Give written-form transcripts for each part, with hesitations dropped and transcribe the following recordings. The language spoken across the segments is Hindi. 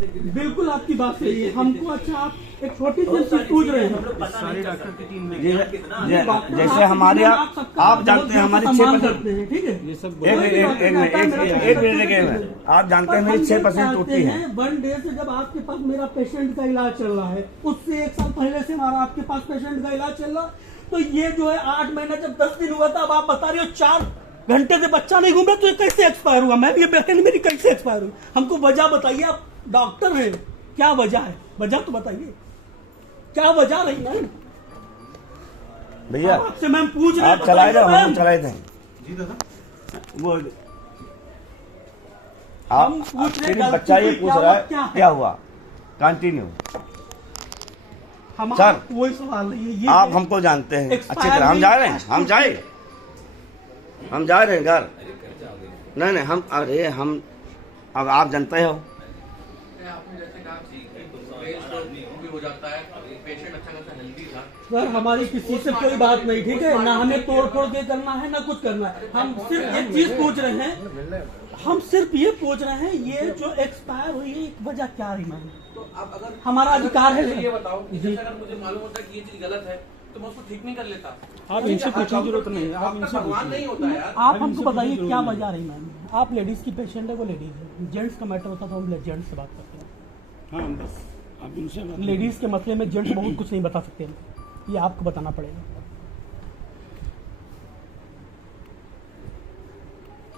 बिल्कुल आपकी बात सही है। हमको अच्छा आप एक छोटी सी चीज पूछ रहे हैं। सारी डॉक्टर की टीम में जैसे हमारे आप जानते हैं हमारी 6% हैं, ठीक है। ये सब एक मिनट आप जानते हैं मेरी 6% टूटती है। 1 डे से जब आपके पास मेरा पेशेंट का इलाज चल रहा है, उससे 1 साल पहले से हमारा आपके पास पेशेंट का इलाज चल रहा, तो ये जो है 8 महीना जब 10 दिन हुआ था, अब आप बता रहे हो 4 घंटे से बच्चा नहीं घूम रहा, तो ये कैसे एक्सपायर हुआ? मैं भी ये पेशेंट मेरी कैसे एक्सपायर हुई? हमको वजह बताइए। आप डॉक्टर हैं, क्या वजह है? वजह तो बताइए, क्या वजह रही मैम? भैया आपसे मैम पूछ रहे, आप चलाए जाओ, हम चलाए थे जी दादा। वो हम पूछ रहे आप बच्चा ये पूछ रहा है क्या हुआ। कंटिन्यू सर, वही सवाल नहीं है। आप हमको जानते हैं अच्छी तरह। हम जा रहे हैं, हम जा रहे हैं घर। नहीं हम अरे हम अब आप जानते हो सर, हमारी किसी से कोई बात नहीं, ठीक है ना। हमें तोड़ फोड़ के करना है ना कुछ करना है। हम सिर्फ एक चीज पूछ रहे हैं, हम सिर्फ ये पूछ रहे हैं, ये जो एक्सपायर हुई है वजह क्या रही मैम? तो आप अगर हमारा अधिकार है। ये बताओ कि जैसे अगर मुझे मालूम होता कि ये चीज गलत है तो मैं उसको ठीक नहीं कर लेता। आप इनसे पूछने की जरूरत नहीं है, आप इनसे भगवान नहीं होता यार। आप हमको बताइए क्या वजह रही मैम? आप लेडीज की पेशेंट है, वो लेडीज है। जेंट्स का मैटर होता तो हम जेंट्स से बात करते हैं। हाँ बस आप इनसे लेडीज के मसले में जेंट्स बहुत कुछ नहीं बता सकते, ये आपको बताना पड़ेगा।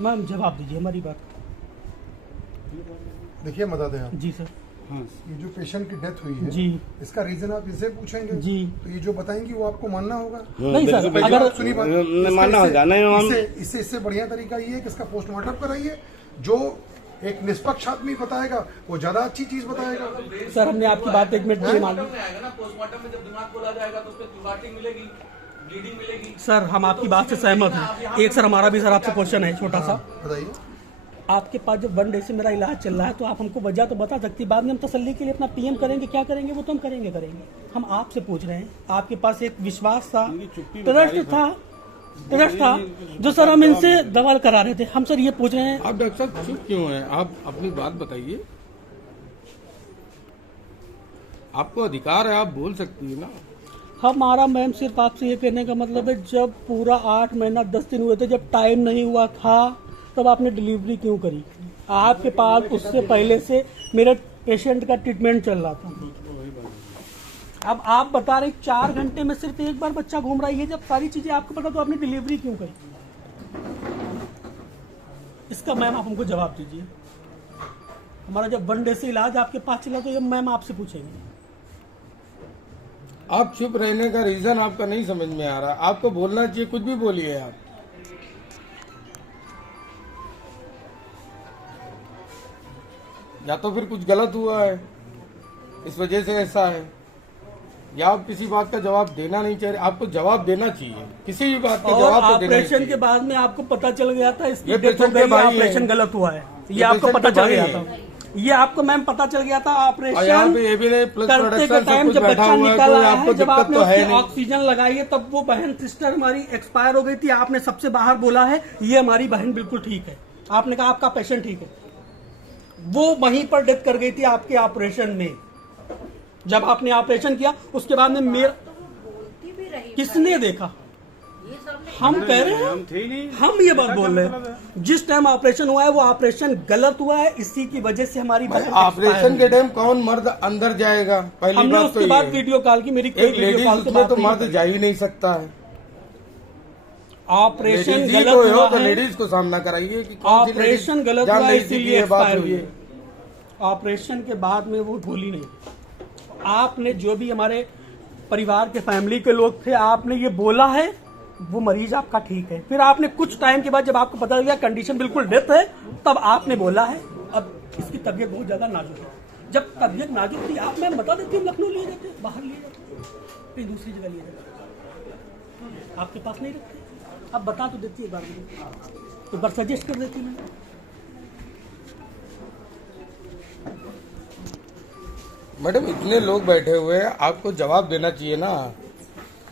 मैम जवाब दीजिए हमारी बात। देखिए बता दें आप, जी सर। हाँ ये जो पेशेंट की डेथ हुई है जी, इसका रीजन आप इनसे पूछेंगे जी। तो ये जो बताएंगे वो आपको मानना होगा। नहीं सर, पहले अगर आप सुनिए बात, मानना होगा नहीं इससे बढ़िया तरीका ये है कि इसका पोस्टमार्टम कराइए। जो एक निष्पक्ष आदमी बताएगा वो ज्यादा अच्छी चीज बताएगा। सर हमने आपकी बात 1 मिनट के लिए मान ली। पोस्टमार्टम में जब दिमाग खोला जाएगा तो उसमें क्लॉटिंग मिलेगी, ब्लीडिंग मिलेगी। सर हम आपकी बात से सहमत हैं। एक सर हमारा भी सर आपसे क्वेश्चन है छोटा सा। बताइए। आपके पास जब 1 डे से मेरा इलाज चल रहा है तो आप हमको वजह तो बता सकती। बाद में हम तसल्ली के लिए अपना पीएम करेंगे, क्या करेंगे वो तो हम करेंगे। हम आपसे पूछ रहे हैं, आपके पास एक विश्वास था, ट्रस्ट था जो सर हम इनसे दवा करा रहे थे। हम सर ये पूछ रहे हैं, आप डॉक्टर साहब चुप क्यों हैं? आप अपनी बात बताइए, आपको अधिकार है, आप बोल सकती है ना। हमारा मैम सिर्फ आपसे ये कहने का मतलब है, जब पूरा 8 महीना 10 दिन हुए थे, जब टाइम नहीं हुआ था, तब आपने डिलीवरी क्यों करी? आपके पास उससे पहले से मेरे पेशेंट का ट्रीटमेंट चल रहा था। अब आप बता रहे 4 घंटे में सिर्फ एक बार बच्चा घूम रहा है। ये जब सारी चीजें आपको पता तो आपने डिलीवरी क्यों करी? इसका मैम आप हमको जवाब दीजिए। हमारा जब 1 डे से इलाज आपके पास चला तो ये मैम आपसे पूछेंगे। आप चुप रहने का रीजन आपका नहीं समझ में आ रहा। आपको बोलना चाहिए, कुछ भी बोलिए आप। या तो फिर कुछ गलत हुआ है इस वजह से ऐसा है, या आप किसी बात का जवाब देना नहीं चाहिए। आपको जवाब देना चाहिए, किसी भी बात का जवाब तो देना ऑपरेशन के बाद में आपको पता चल गया था इसकी डेथ हो पेशेंट गई, के भाई ऑपरेशन गलत हुआ है, ये आपको पता चल गया था। ये आपको मैम पता चल गया था। ऑपरेशन करते के टाइम जब बच्चा निकल आया है, जब आपने उसकी ऑक्सीजन लगाई है, तब वो बहन सिस्टर हमारी एक्सपायर हो गई थी। आपने सबसे बाहर बोला है ये हमारी बहन बिल्कुल ठीक है। आपने कहा आपका पेशेंट ठीक है। वो वहीं पर डेथ कर गई थी आपके ऑपरेशन में। जब आपने ऑपरेशन किया उसके बाद में मेरा किसने देखा? हम कह रहे हैं, हम ये बात बोल रहे हैं जिस टाइम ऑपरेशन हुआ है वो ऑपरेशन गलत हुआ है। इसी की वजह से हमारी ऑपरेशन के टाइम कौन मर्द अंदर जाएगा? पहली हमने बात उसके तो बाद वीडियो कॉल की, मेरी एक लेडीज उसमें तो मर्द जा ही नहीं सकता है। ऑपरेशन गलत हुआ तो है, लेडीज को सामना कराइए कि ऑपरेशन गलत हुआ है इसीलिए एक्सपायर हुई। है। ऑपरेशन के बाद में वो भूली नहीं। आपने जो भी हमारे परिवार के फैमिली के लोग थे, आपने ये बोला है वो मरीज आपका ठीक है। फिर आपने कुछ टाइम के बाद जब आपको पता चला कंडीशन बिल्कुल डेथ है, तब आपने बोला है अब इसकी तबीयत बहुत ज्यादा नाजुक है। जब तबीयत नाजुक थी आप मैम बता देती, लखनऊ लिए जाते, बाहर लिए जाते, कहीं दूसरी जगह लिए जाते, आपके पास नहीं रखते। अब बता तो देती एक बार सजेस्ट कर देती मैं। मैडम इतने लोग बैठे हुए हैं, आपको जवाब देना चाहिए ना।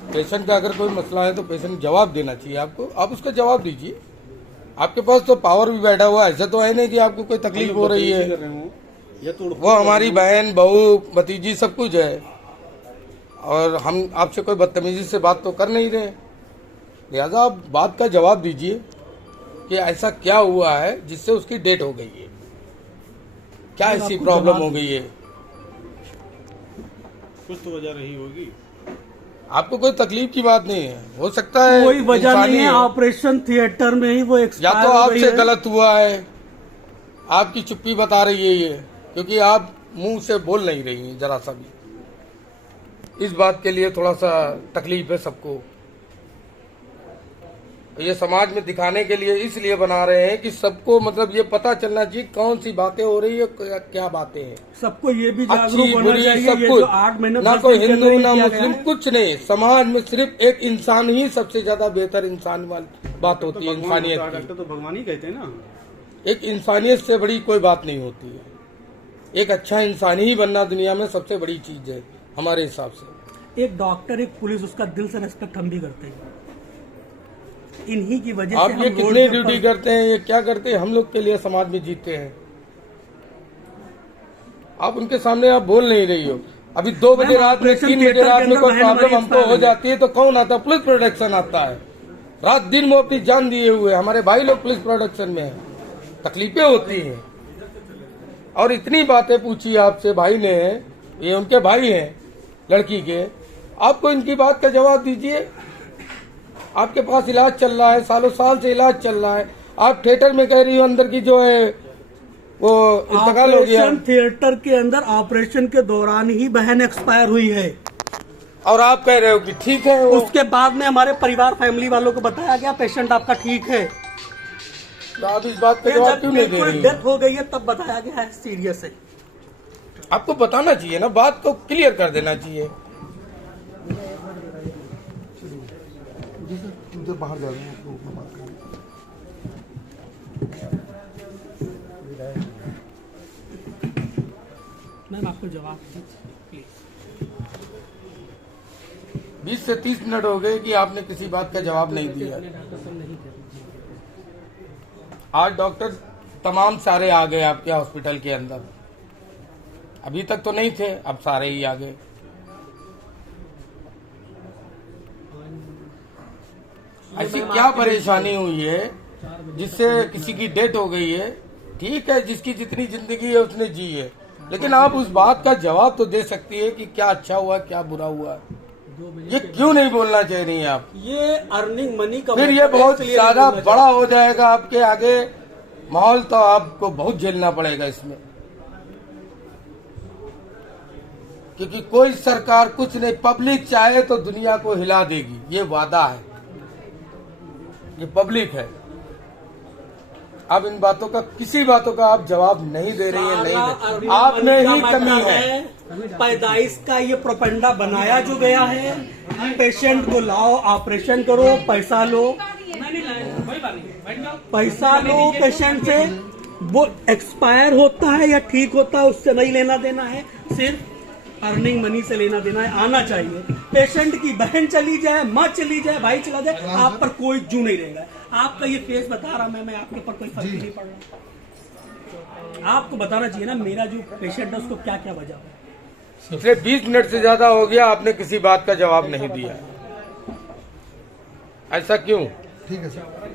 पेशेंट का अगर कोई मसला है तो पेशेंट जवाब देना चाहिए आपको, आप उसका जवाब दीजिए। आपके पास तो पावर भी बैठा हुआ है, ऐसा तो है नहीं कि आपको कोई तकलीफ हो रही है। वो हमारी बहन, बहू, भतीजी सब कुछ है, और हम आपसे कोई बदतमीजी से बात तो कर नहीं रहे। लिहाजा आप बात का जवाब दीजिए कि ऐसा क्या हुआ है जिससे उसकी डेथ हो गई है, क्या ऐसी प्रॉब्लम हो गई है। कुछ तो वजह रही होगी। आपको कोई तकलीफ की बात नहीं है, हो सकता है कोई वजह इंसानी नहीं है, हो। ऑपरेशन थिएटर में ही वो या एक्सपायर तो हो गई आपसे है। गलत हुआ है, आपकी चुप्पी बता रही है ये, क्योंकि आप मुंह से बोल नहीं रही हैं जरा सा भी। इस बात के लिए थोड़ा सा तकलीफ है सबको। ये समाज में दिखाने के लिए इसलिए बना रहे हैं कि सबको मतलब ये पता चलना चाहिए कौन सी बातें हो रही है, क्या बातें हैं। सबको ये भी अच्छी जागरूक होना बुरी चाहिए। सब ये कुछ, जो 8 महीने ना 10 कोई दिन के हिंदू अंदर ना किया मुस्लिम, गया है। कुछ नहीं। समाज में सिर्फ एक इंसान ही सबसे ज्यादा बेहतर इंसान वाली बात होती है, इंसानियत की। डॉक्टर तो भगवान ही कहते हैं ना। एक इंसानियत से बड़ी कोई बात नहीं होती है। एक अच्छा इंसान ही बनना दुनिया में सबसे बड़ी चीज है हमारे हिसाब से। एक डॉक्टर, एक पुलिस, उसका दिल से रेस्पेक्ट हम भी करते हैं। इन्हीं की वजह से आप हम ये रोड कितनी के ड्यूटी ऊपर- करते हैं, ये क्या करते हैं, हम लोग के लिए समाज में जीते हैं। आप उनके सामने आप बोल नहीं रही हो। अभी 2 बजे रात में, 3 बजे रात में कोई प्रॉब्लम हमको हो जाती है तो कौन आता है? पुलिस प्रोटेक्शन आता है। रात दिन वो अपनी जान दिए हुए, हमारे भाई लोग पुलिस प्रोटेक्शन में है। तकलीफें होती हैं। और इतनी बातें पूछी आपसे भाई ने, ये उनके भाई हैं लड़की के, आपको इनकी बात का जवाब दीजिए। आपके पास इलाज चल रहा है, सालों साल से इलाज चल रहा है। आप थिएटर में कह रही हो अंदर की जो है वो इंतकाल हो गया, ऑपरेशन थिएटर के अंदर ऑपरेशन के दौरान ही बहन एक्सपायर हुई है। और आप कह रहे हो कि ठीक है वो। उसके बाद में हमारे परिवार, फैमिली वालों को बताया गया पेशेंट आपका ठीक है। तो आप इस बात का जवाब क्यों नहीं दे रही डेथ हो? हो गई है तब बताया गया है सीरियस है। आपको बताना चाहिए ना, बात को क्लियर कर देना चाहिए। मुझे बाहर जा रहे हैं, आपको अपना बात करें। मैम आपको जवाब प्लीज। 20 से 30 मिनट हो गए कि आपने किसी बात का जवाब नहीं दिया। आज डॉक्टर तमाम सारे आ गए आपके हॉस्पिटल के अंदर। अभी तक तो नहीं थे, अब सारे ही आ गए। ऐसी क्या परेशानी हुई है जिससे किसी की डेथ हो गई है? ठीक है, जिसकी जितनी जिंदगी है उसने जी है, लेकिन आप उस बात का जवाब तो दे सकती है कि क्या अच्छा हुआ, क्या बुरा हुआ। ये क्यों नहीं बोलना चाह रही हैं आप? ये अर्निंग मनी का फिर ये बहुत ज्यादा बड़ा हो जाएगा आपके आगे माहौल, तो आपको बहुत झेलना पड़ेगा इसमें। क्योंकि कोई सरकार कुछ नहीं, पब्लिक चाहे तो दुनिया को हिला देगी, ये वादा है। ये पब्लिक है। अब इन बातों का, किसी बातों का आप जवाब नहीं दे रही है, नहीं दे। आप में ही कमी है। पैदाइश का ये प्रोपेंडा बनाया जो गया है, पेशेंट को लाओ, ऑपरेशन करो, पैसा लो, पैसा लो पेशेंट से। वो एक्सपायर होता है या ठीक होता है उससे नहीं लेना देना है, सिर्फ अर्निंग मनी से लेना देना है। आना चाहिए। पेशेंट की बहन चली जाए, माँ चली जाए, भाई चला जाए, आप पर कोई जू नहीं रहेगा। आपका ये फेस बता रहा मैं आपके ऊपर कोई फर्क नहीं पड़ रहा। आपको बताना चाहिए ना मेरा जो पेशेंट है उसको क्या क्या वजह है। पिछले 20 मिनट से ज्यादा हो गया, आपने किसी बात का जवाब नहीं दिया। ऐसा क्यों? ठीक है सर।